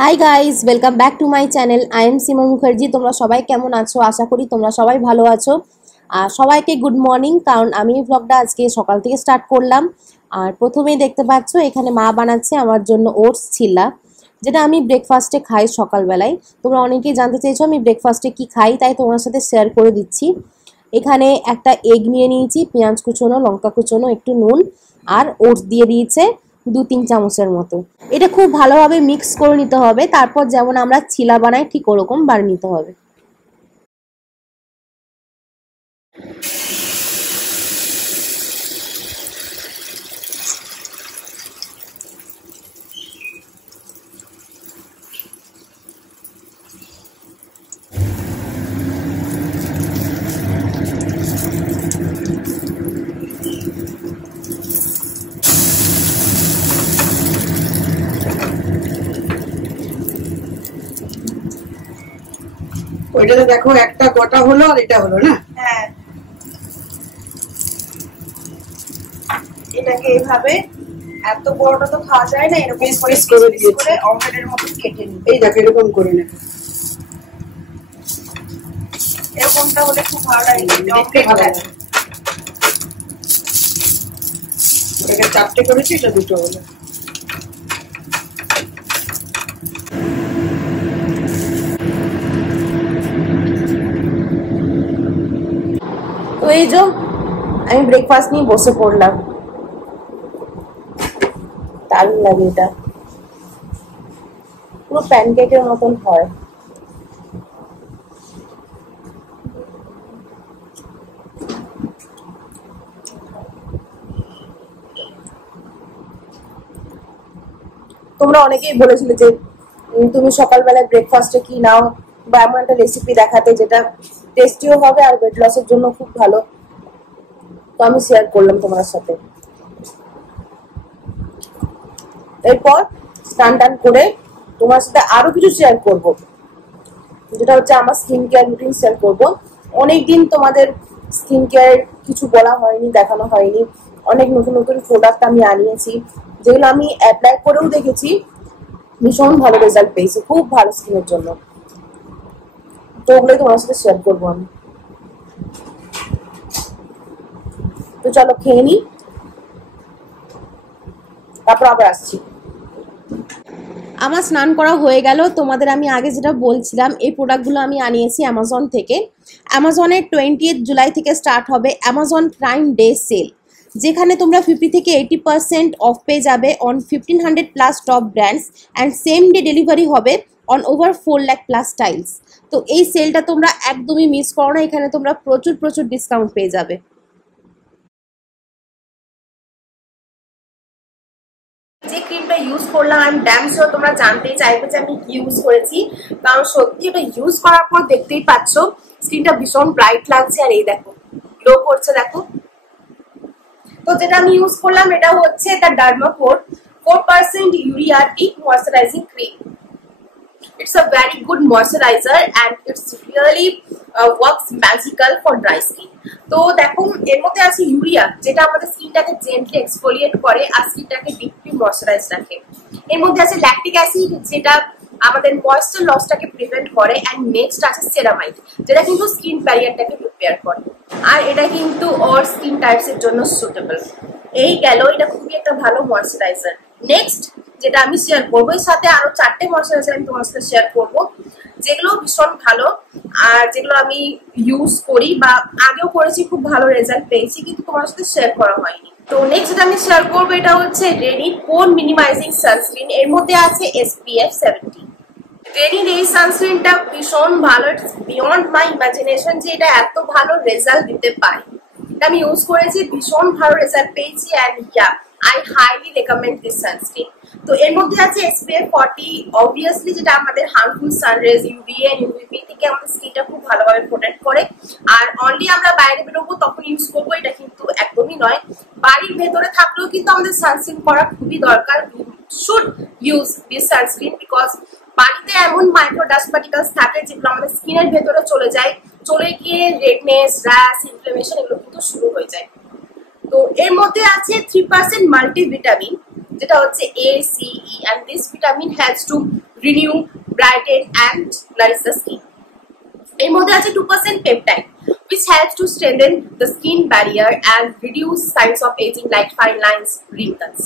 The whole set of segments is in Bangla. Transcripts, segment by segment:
High guys, welcome back to my channel. I am Seema Mukherjee. তোমরা সবাই কেমন আছো? আশা করি তোমরা সবাই ভালো আছো। আর সবাইকে গুড মর্নিং, কারণ আমি এই ভ্লগটা আজকে সকাল থেকে স্টার্ট করলাম। আর প্রথমেই দেখতে পাচ্ছ এখানে মা বানাচ্ছে আমার জন্য ওটস চিল্লা, যেটা আমি ব্রেকফাস্টে খাই সকালবেলায়। তোমরা অনেকেই জানতে চেয়েছো আমি ব্রেকফাস্টে কি খাই, তাই তোমার সাথে শেয়ার করে দিচ্ছি। এখানে একটা এগ নিয়ে নিয়েছি, পেঁয়াজ কুচোনো, লঙ্কা কুচোনো, একটু নুন আর ওটস দিয়ে দিয়েছে 2-3 চামচের মতো। এটা খুব ভালোভাবে মিক্স করে নিতে হবে, তারপর যেমন আমরা চিলা বানাই ঠিক ওরকম বানিয়ে নিতে হবে। ওইটাতে দেখো একটা গোটা হলো আর এটা হলো না। হ্যাঁ, এটাকে এইভাবে এত বড়টা তো খাওয়া যায় না, এরকম পিস করে পিস করে দিয়েছি। করে অমলেটের মতো কেটে নিই। এই দেখো এরকম করে না, এরকমটা হলে খুব ভালো লাগে, দেখতে ভালো লাগে। এটা চারটে করেছি, এটা দুটো হলো। তো এই যে আমি ব্রেকফাস্ট নিয়ে বসে পড়লাম। দারুণ লাগে, এটা পুরো প্যানকেকের মতন হয়। তোমরা অনেকেই বলেছিলে যে তুমি সকালবেলায় ব্রেকফাস্টে কি নাও, বা এমন একটা রেসিপি দেখাতে যেটা টেস্টিও হবে আর ওয়েট লসের জন্য খুব ভালো। তো আমি শেয়ার করলাম তোমার সাথে। এরপর স্নান টান করে তোমার সাথে আরো কিছু শেয়ার করব, যেটা হচ্ছে আমার স্কিন কেয়ার রুটিন শেয়ার করব। অনেকদিন তোমাদের স্কিন কেয়ার কিছু বলা হয়নি, দেখানো হয়নি। অনেক নতুন নতুন প্রোডাক্ট আমি আনিয়েছি, যেগুলো আমি অ্যাপ্লাই করেও দেখেছি, ভীষণ ভালো রেজাল্ট পেয়েছি, খুব ভালো স্কিনের জন্য। তো ওগুলোই তোমার সাথে শেয়ার করবো আমি। তো চলো খেয়ে নিই, তারপর আবার আসছি। আমার স্নান করা হয়ে গেল। তোমাদের আমি আগে যেটা বলছিলাম, এই প্রোডাক্টগুলো আমি আনিয়েছি অ্যামাজন থেকে। অ্যামাজনের 20 জুলাই থেকে স্টার্ট হবে অ্যামাজন প্রাইম ডে সেল, যেখানে তোমরা 50 থেকে 80% অফ পেয়ে যাবে on 1500+ top brands, and same day delivery হবে on over 4 lakh plus styles. তো এই সেলটা তোমরা একদমই মিস করো না, এখানে তোমরা প্রচুর প্রচুর ডিসকাউন্ট পেয়ে যাবে। যে ক্রিমটা ইউজ করলাম, আমি ড্যাম শিওর তোমরা জানতেই চাইবে যে আমি কি ইউজ করেছি, কারণ সত্যি ওটা ইউজ করার পর দেখতেই পাচ্ছ স্কিনটা ভীষণ ব্রাইট লাগছে। আর এই দেখো গ্লো করছে, দেখো। তো যেটা আমি ইউজ করলাম এটা হচ্ছে the Dermaco 4% urea deep moisturising cream. It's a very good moisturizer and it's really works magical for dry skin. তো দেখো এর মধ্যে আছে ইউরিয়া, যেটা আমাদের স্কিনটাকে জেন্টলি এক্সফোলিয়েট করে আর স্কিনটাকে ডিপলি ময়শ্চারাইজ রাখে। এর মধ্যে আছে ল্যাকটিক অ্যাসিড, যেটা আমাদের ময়েশ্চার লসটাকে প্রিভেন্ট করে। অ্যান্ড নেক্সট আছে সেরামাইড, যেটা কিন্তু স্কিন ব্যারিয়ারটাকে রিপেয়ার করে। আর এটা কিন্তু অল স্কিন টাইপস এর জন্য সুটেবল। এই গেল, এটা খুবই একটা ভালো ময়েশ্চারাইজার। নেক্সট যেটা আমি শেয়ার করবো, এর সাথে আরো 4টে ময়েশ্চারাইজার আমি তোমার সাথে শেয়ার করবো, যেগুলো ভীষণ ভালো আর যেগুলো আমি ইউজ করি বা আগেও করেছি, খুব ভালো রেজাল্ট পেয়েছি, কিন্তু তোমার সাথে শেয়ার করা হয়নি। তো নেক্সট যেটা আমি শেয়ার করবো এটা হচ্ছে রেনি পোর মিনিমাইজিং সানস্ক্রিন। এর মধ্যে আছে SPF 70। রেনির এই সানস্ক্রিনটা ভীষণ ভালো, ইটস বিয়ন্ড মাই ইমাজিনেশন যে এটা এত ভালো রেজাল্ট দিতে পারে। এটা আমি ইউজ করেছি, ভীষণ ভালো রেজাল্ট পেয়েছি। And yeah, I highly recommend this sunscreen. তো এর মধ্যে আছে SPF 40, অবভিয়াসলি যেটা আমাদের harmful sunrays UVA and UVB থেকে আমাদের স্কিনটা খুব ভালোভাবে প্রোটেক্ট করে। আর অনলি আমরা বাইরে বেরোবো তখন ইউজ করবো, এটা কিন্তু একদমই নয়। বাড়ির ভেতরে থাকলেও কিন্তু আমাদের সানস্ক্রিন করা খুবই দরকার। Should use this sunscreen because বাড়িতে এমন মাইক্রো ডাস্ট পার্টিকেলস থাকে যেগুলো আমাদের স্কিনের ভেতরে চলে যায়, চলে গিয়ে রেডনেস, র্যাশ, ইনফ্লামেশন এগুলো কিন্তু শুরু হয়ে যায়। তো এর মধ্যে আছে 3% মাল্টিভিটামিন, যেটা হচ্ছে A, C, E, and this vitamin helps to renew, brighten and nourish the skin. এর মধ্যে আছে 2% peptide which helps to strengthen the skin barrier and reduce signs of aging like fine lines, wrinkles.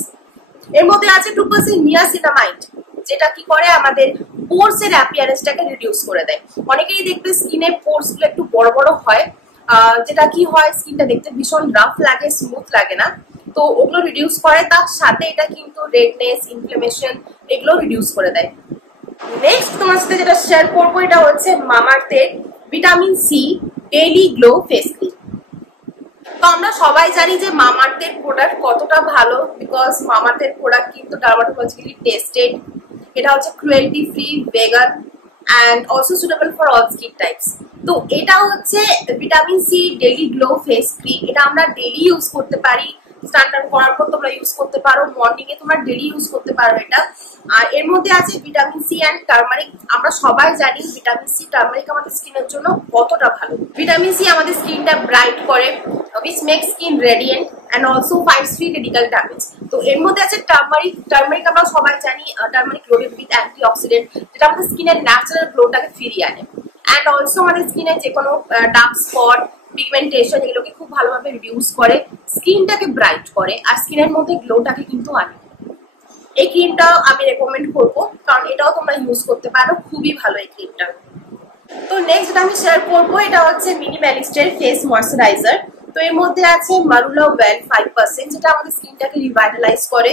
এর মধ্যে আছে 2% niacinamide যেটা কি করে আমাদের পোরস এর অ্যাপিয়ারেন্সটাকে রিডিউস করে দেয়। অনেকেরই দেখবে স্কিনে পোরস গুলো একটু বড় বড় হয়, যেটা কি হয় স্কিনটা দেখতে ভীষণ রাফ লাগে, স্মুথ লাগে না, তো ওগুলো রিডিউস করে। তার সাথে এটা কিন্তু রেডনেস, ইনফ্লামেশন এগুলো রিডিউস করে দেয়। নেক্সট তোমার সাথে যেটা শেয়ার করবো এটা হচ্ছে মামাআর্থের vitamin C daily glow face cream. তো আমরা সবাই জানি যে মামাআর্থের প্রোডাক্ট কতটা ভালো, বিকজ মামাআর্থের প্রোডাক্ট কিন্তু ডার্মাটোলজিক্যালি টেস্টেড। এটা হচ্ছে cruelty free, vegan and also suitable for all skin types. তো এটা হচ্ছে vitamin C daily glow face cream. এটা আমরা ডেইলি ইউজ করতে পারি, স্নান করার পর তোমরা ইউজ করতে পারো, মর্নিং এ তোমরা ডেইলি ইউজ করতে পারো এটা। আর এর মধ্যে আছে ভিটামিন সি অ্যান্ড টার্মারিক। আমরা সবাই জানি ভিটামিন সি, টার্মারিক আমাদের স্কিনের জন্য কতটা ভালো। ভিটামিন সি আমাদের স্কিনটা ব্রাইট করে, which makes skin radiant and also fights free radical damage. তো এর মধ্যে আছে টার্মারিক। টার্মারিক আমরা সবাই জানি টার্মারিক লোডেড উইথ অ্যান্টিঅক্সিডেন্ট, যেটা আমাদের স্কিনের ন্যাচারাল গ্লোটাকে ফিরিয়ে আনে। অ্যান্ড অলসো আমাদের স্কিনে যে কোনো ডার্ক স্পট, পিগমেন্টেশন এগুলোকে খুব ভালোভাবে রিডিউস করে, স্কিনটাকে ব্রাইট করে আর স্কিনের মধ্যে গ্লোটাকে কিন্তু আনে। এই ক্রিমটাও আমি রেকমেন্ড করবো, কারণ এটাও তোমরা ইউজ করতে পারো, খুবই ভালো এই ক্রিমটা। তো নেক্সট যেটা আমি শেয়ার করবো এটা হচ্ছে মিনিমালিস্টের ফেস ময়শ্চারাইজার। তো এর মধ্যে আছে মারুলা ওয়েল 5%, যেটা আমাদের স্কিনটাকে রিভাইটালাইজ করে।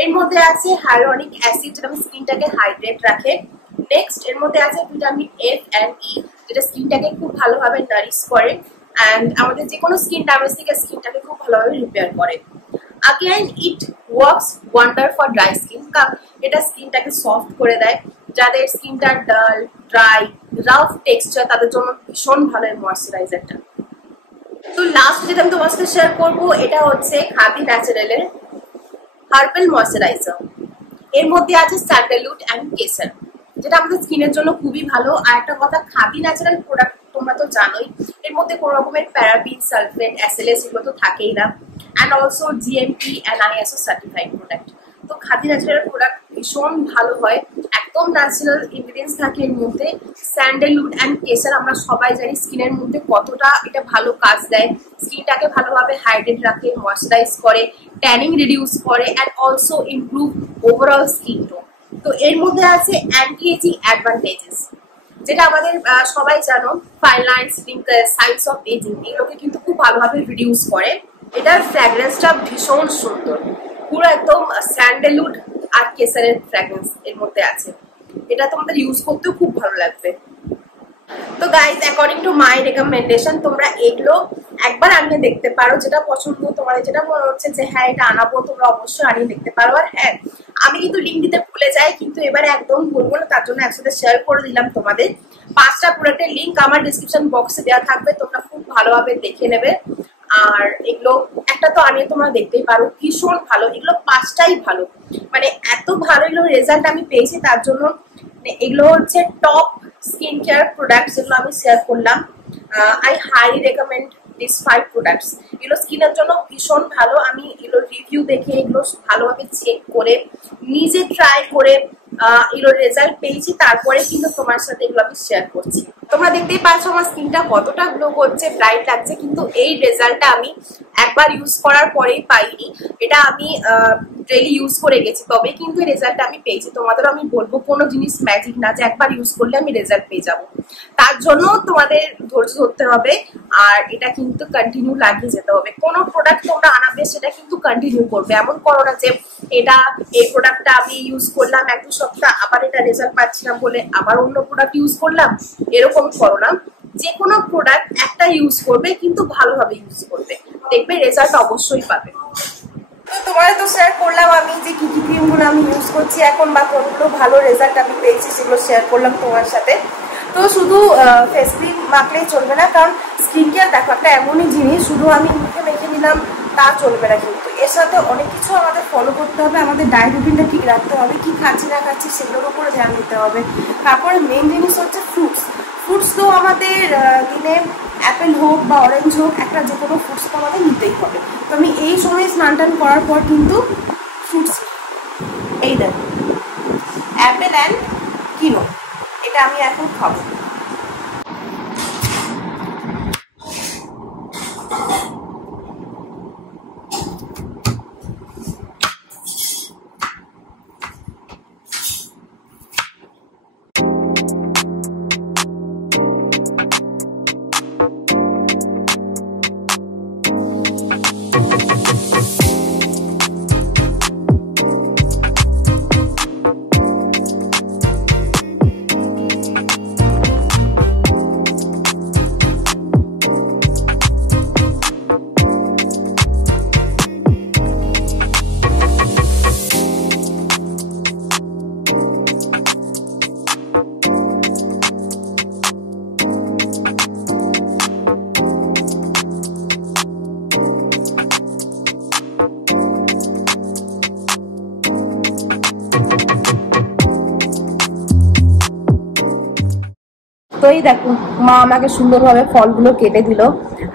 এর মধ্যে আছে হাইলোনিক অ্যাসিড, যেটা আমাদের স্কিনটাকে হাইড্রেট রাখে। নেক্সট এর মধ্যে আছে ভিটামিন এফ অ্যান্ড ই, যেটা স্কিনটাকে খুব ভালোভাবে নারিশ করে অ্যান্ড আমাদের যে কোনো স্কিন ড্যামেজ থেকে স্কিনটাকে খুব ভালোভাবে রিপেয়ার করে। Again, it works wonder for dry skin, কারণ এটা স্কিনটাকে সফট করে দেয়। যাদের স্কিনটা ডাল, ড্রাই, রাফ টেক্সচার তাদের জন্য ভীষণ ভালো এই ময়শ্চারাইজারটা। তো লাস্ট যেটা আমি তোমার সাথে শেয়ার করবো এটা হচ্ছে খাদি ন্যাচারালের হার্বাল ময়শ্চারাইজার। এর মধ্যে আছে স্যান্ডালউড অ্যান্ড কেসার, যেটা আমাদের স্কিনের জন্য খুবই ভালো। আর একটা কথা, খাদি ন্যাচারাল প্রোডাক্ট তোমরা তো জানোই এর মধ্যে কোনো রকমের প্যারাবিন, সালফেট, SLS এগুলো তো থাকেই না। And also GMP and ISO certified product. তো খাদি ন্যাচারাল প্রোডাক্ট ভীষণ ভালো হয়, একদম ন্যাচারাল ইনগ্রিডিয়েন্টস থাকে এর মধ্যে। স্যান্ডালউড অ্যান্ড কেসার আমরা সবাই জানি স্কিনের মধ্যে কতটা এটা ভালো কাজ দেয়, স্কিনটাকে ভালোভাবে হাইড্রেট রাখে, ময়শ্চারাইজ করে, ট্যানিং রিডিউস করে and also improve overall skin tone. তো এর মধ্যে আছে অ্যান্টি এজিং অ্যাডভান্টেজেস, যেটা আমাদের সবাই জানো fine lines, wrinkles, signs of aging এগুলোকে কিন্তু খুব ভালোভাবে রিডিউস করে। এটার ফ্র্যাগ্রেন্সটা ভীষণ সুন্দর, পুরো একদম স্যান্ডালউড আর কেসারের ফ্র্যাগ্রেন্স এর মধ্যে আছে। এটা তোমাদের ইউজ করতেও খুব ভালো লাগবে। তো guys, according to my recommendation তোমরা এগুলো একবার আনিয়ে দেখতে পারো, যেটা পছন্দ তোমার, যেটা মনে হচ্ছে যে হ্যাঁ এটা আনাবো, তোমরা অবশ্যই আনিয়ে দেখতে পারো। আর হ্যাঁ, আমি কিন্তু লিঙ্ক দিতে ভুলে যাই, কিন্তু এবারে একদম বলবো না, তার জন্য একসাথে শেয়ার করে দিলাম তোমাদের। 5টা প্রোডাক্টের লিঙ্ক আমার ডিসক্রিপশন বক্সে দেওয়া থাকবে, তোমরা খুব ভালোভাবে দেখে নেবে। আর এগুলো একটা তো আনিয়ে তোমরা দেখতেই পারো, ভীষণ ভালো এগুলো, 5টাই ভালো, মানে এত ভালো এগুলো রেজাল্ট আমি পেয়েছি। তার জন্য এগুলো হচ্ছে টপ স্কিন কেয়ার প্রোডাক্ট যেগুলো আমি শেয়ার করলাম। I highly recommend this 5 products. এগুলো স্কিনের জন্য ভীষণ ভালো। আমি এগুলো রিভিউ দেখে এগুলো ভালোভাবে চেক করে নিজে ট্রাই করে এগুলোর রেজাল্ট পেয়েছি, তারপরে কিন্তু তোমার সাথে এগুলো আমি শেয়ার করছি। তোমরা দেখতেই পাচ্ছ আমার স্কিনটা কতটা গ্লো করছে, ব্রাইট লাগছে, কিন্তু এই রেজাল্টটা আমি একবার ইউজ করার পরেই পাইনি, এটা আমি ডেইলি ইউজ করে গেছি, তবে কিন্তু এই রেজাল্টটা আমি পেয়েছি। তোমাদেরও আমি বলবো কোনো জিনিস ম্যাজিক না যে একবার ইউজ করলে আমি রেজাল্ট পেয়ে যাবো, তার জন্য তোমাদের ধৈর্য ধরতে হবে আর এটা কিন্তু কন্টিনিউ লাগিয়ে যেতে হবে। কোনো প্রোডাক্ট তোমরা আনাবে সেটা কিন্তু কন্টিনিউ করবে, এমন করো না যে এটা এই প্রোডাক্টটা আমি ইউজ করলাম 1-2 সপ্তাহ, আবার এটা রেজাল্ট পাচ্ছি না বলে আবার অন্য প্রোডাক্ট ইউজ করলাম, এরকম করো না। যে কোনো প্রোডাক্ট একটা ইউজ করবে, কিন্তু ভালোভাবে ইউজ করবে, দেখবে রেজাল্ট অবশ্যই পাবে। তো তোমাদের তো শেয়ার করলাম আমি যে কি কি ক্রিমগুলো আমি ইউজ করছি এখন, বা কোনগুলো ভালো রেজাল্ট আমি পেয়েছি সেগুলো শেয়ার করলাম তোমার সাথে। তো শুধু ফেস ক্রিম মাখলেই চলবে না, কারণ স্কিন কেয়ার দেখো একটা এমনই জিনিস, শুধু আমি মুখে মেখে নিলাম তা চলবে না, কিন্তু এর সাথে অনেক কিছু আমাদের ফলো করতে হবে। আমাদের ডায়েট রুটিনটা ঠিক রাখতে হবে, কি খাচ্ছি না খাচ্ছি সেগুলোর উপরে ধ্যান দিতে হবে। তারপরে মেন জিনিস হচ্ছে ফ্রুটস। ফ্রুটস তো আমাদের দিনে অ্যাপেল হোক বা অরেঞ্জ হোক, একটা যে কোনো ফ্রুটস তো আমাদের নিতেই হবে। তো আমি এই সময় স্নান টান করার পর কিন্তু ফ্রুটস, এই দেখো অ্যাপেল অ্যান্ড কিনো, এটা আমি এখন খাবো। তো এই দেখো মা আমাকে সুন্দরভাবে ফলগুলো কেটে দিল।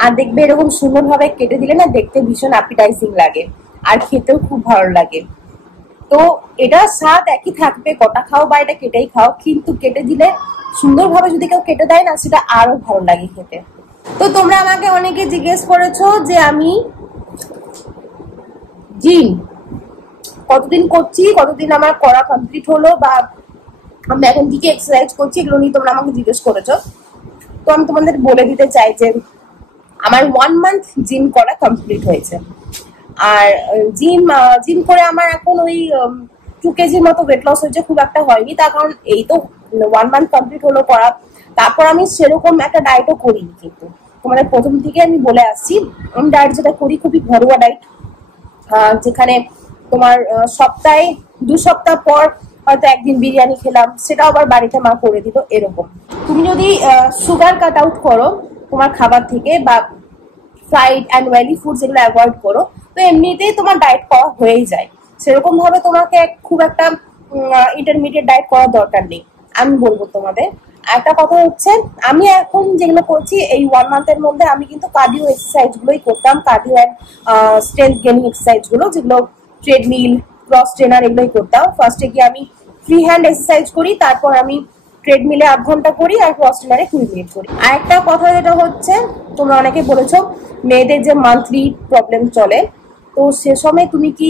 আর দেখবে এরকম সুন্দরভাবে কেটে দিলে না দেখতে ভীষণ অ্যাপিটাইজিং লাগে আর খেতেও খুব ভালো লাগে। তো এটা স্বাদ একই থাকবে, কটা খাও বা এটা কেটেই খাও, কিন্তু কেটে দিলে সুন্দরভাবে যদি কেউ কেটে দেয় না সেটা আরো ভালো লাগে খেতে। তো তোমরা আমাকে অনেকে জিজ্ঞেস করেছো যে আমি জিম কতদিন করছি, কতদিন আমার করা কমপ্লিট হলো, বা আমি এখন কি কি এক্সারসাইজ করছি, এগুলো নিয়ে তোমরা আমাকে জিজ্ঞেস করেছো। তো আমি তোমাদের বলে দিতে চাই যে আমার 1 মান্থ জিম করা কমপ্লিট হয়েছে। আর জিম করে আমার এখন ওই 2 কেজির মতো ওয়েট লস হয়েছে, খুব একটা হয়নি। তার কারণ এই তো 1 মান্থ কমপ্লিট হলো করা, তারপর আমি সেরকম একটা ডায়েটও করিনি। কিন্তু তোমাদের প্রথম থেকে আমি বলে আসছি, আমি ডায়েট যেটা করি খুবই ঘরোয়া ডায়েট, যেখানে তোমার সপ্তাহে 2 সপ্তাহ পর হয়তো একদিন বিরিয়ানি খেলাম, সেটাও আবার বাড়িতে মা করে দিল। এরকম তুমি যদি সুগার কাট আউট করো তোমার খাবার থেকে, বা ফ্রাইড অ্যান্ড অয়েলি ফুড যেগুলো অ্যাভয়েড করো, তো এমনিতেই তোমার ডায়েট করা হয়েই যায়। সেরকম ভাবে তোমাকে খুব একটা ইন্টারমিডিয়েট ডায়েট করার দরকার নেই। আমি বলবো তোমাদের একটা কথা হচ্ছে, আমি এখন যেগুলো করছি এই 1 মান্থের মধ্যে আমি কিন্তু কার্ডিও এক্সারসাইজ গুলোই করতাম, cardio and strength gaining exercise গুলো, যেগুলো ট্রেডমিল, ক্রস ট্রেনার, এগুলোই করতাম। ফার্স্টে গিয়ে আমি ফ্রি হ্যান্ড এক্সারসাইজ করি, তারপর আমি ট্রেডমিলে 8 ঘন্টা করি আর ক্রস ট্রেনারে 20 মিনিট করি। আর একটা কথা যেটা হচ্ছে, তোমরা অনেকে বলেছো মেয়েদের যে মান্থলি প্রবলেম চলে, তো সে সময় তুমি কি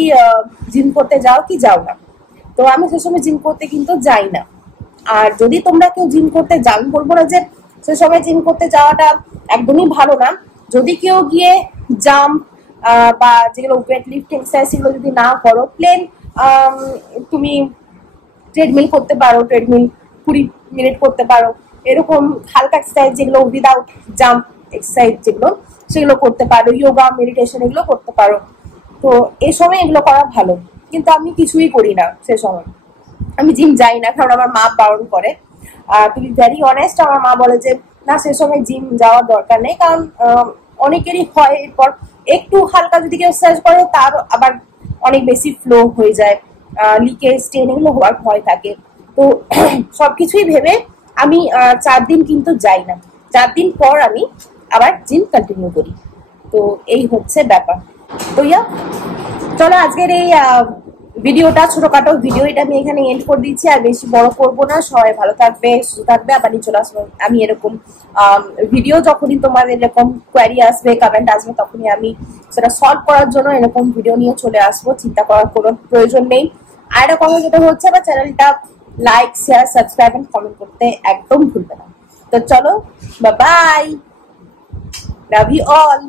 জিম করতে যাও কি যাও না? তো আমি সে সময় জিম করতে কিন্তু যাই না। আর যদি তোমরা কেউ জিম করতে যাও, আমি বলবো না যে সে সময় জিম করতে যাওয়াটা একদমই ভালো না। যদি কেউ গিয়ে জাম্প বা যেগুলো ওয়েট লিফটিং এক্সারসাইজ সেগুলো যদি না করো, প্লেন তুমি ট্রেডমিল করতে পারো, ট্রেডমিল 20 মিনিট করতে পারো, এরকম হালকা এক্সারসাইজ যেগুলো উইদাউট জাম্প এক্সারসাইজ যেগুলো সেগুলো করতে পারো, যোগা, মেডিটেশন এগুলো করতে পারো। তো এই সময় এগুলো করা ভালো, কিন্তু আমি কিছুই করি না সে সময়। আমি জিম যাই না, কারণ আমার মা বারণ করে। তুমি ভেরি অনেস্ট, আমার মা বলে যে না, সে সময় জিম যাওয়ার দরকার নেই, কারণ অনেকেরই হয় এরপর একটু হালকা যদি কেউ এক্সারসাইজ করে তার আবার অনেক বেশি ফ্লো হয়ে যায়, লিকেজ, স্টেন এগুলো হওয়ার ভয় থাকে। তো সবকিছুই ভেবে আমি 4 দিন কিন্তু যাই না, 4 দিন পর আমি আবার জিম কন্টিনিউ করি। তো এই হচ্ছে ব্যাপার। তো চলো আজকের এই ভিডিওটা, ছোটখাটো ভিডিও, এটা আমি এখানে এন্ড করে দিচ্ছি, আর বেশি বড় করবো না। সবাই ভালো থাকবে, সুস্থ থাকবে। আবার চলে আসবো আমি এরকম ভিডিও, যখনই তোমাদের এরকম কোয়ারি আসবে, কমেন্ট আসবে, তখনই আমি সেটা সলভ করার জন্য এরকম ভিডিও নিয়ে চলে আসবো। চিন্তা করার কোনো প্রয়োজন নেই। আর একটা কথা যেটা হচ্ছে, আমার চ্যানেলটা like, share, subscribe and comment করতে একদম ভুলবে না। তো চলো, bye bye, love you all.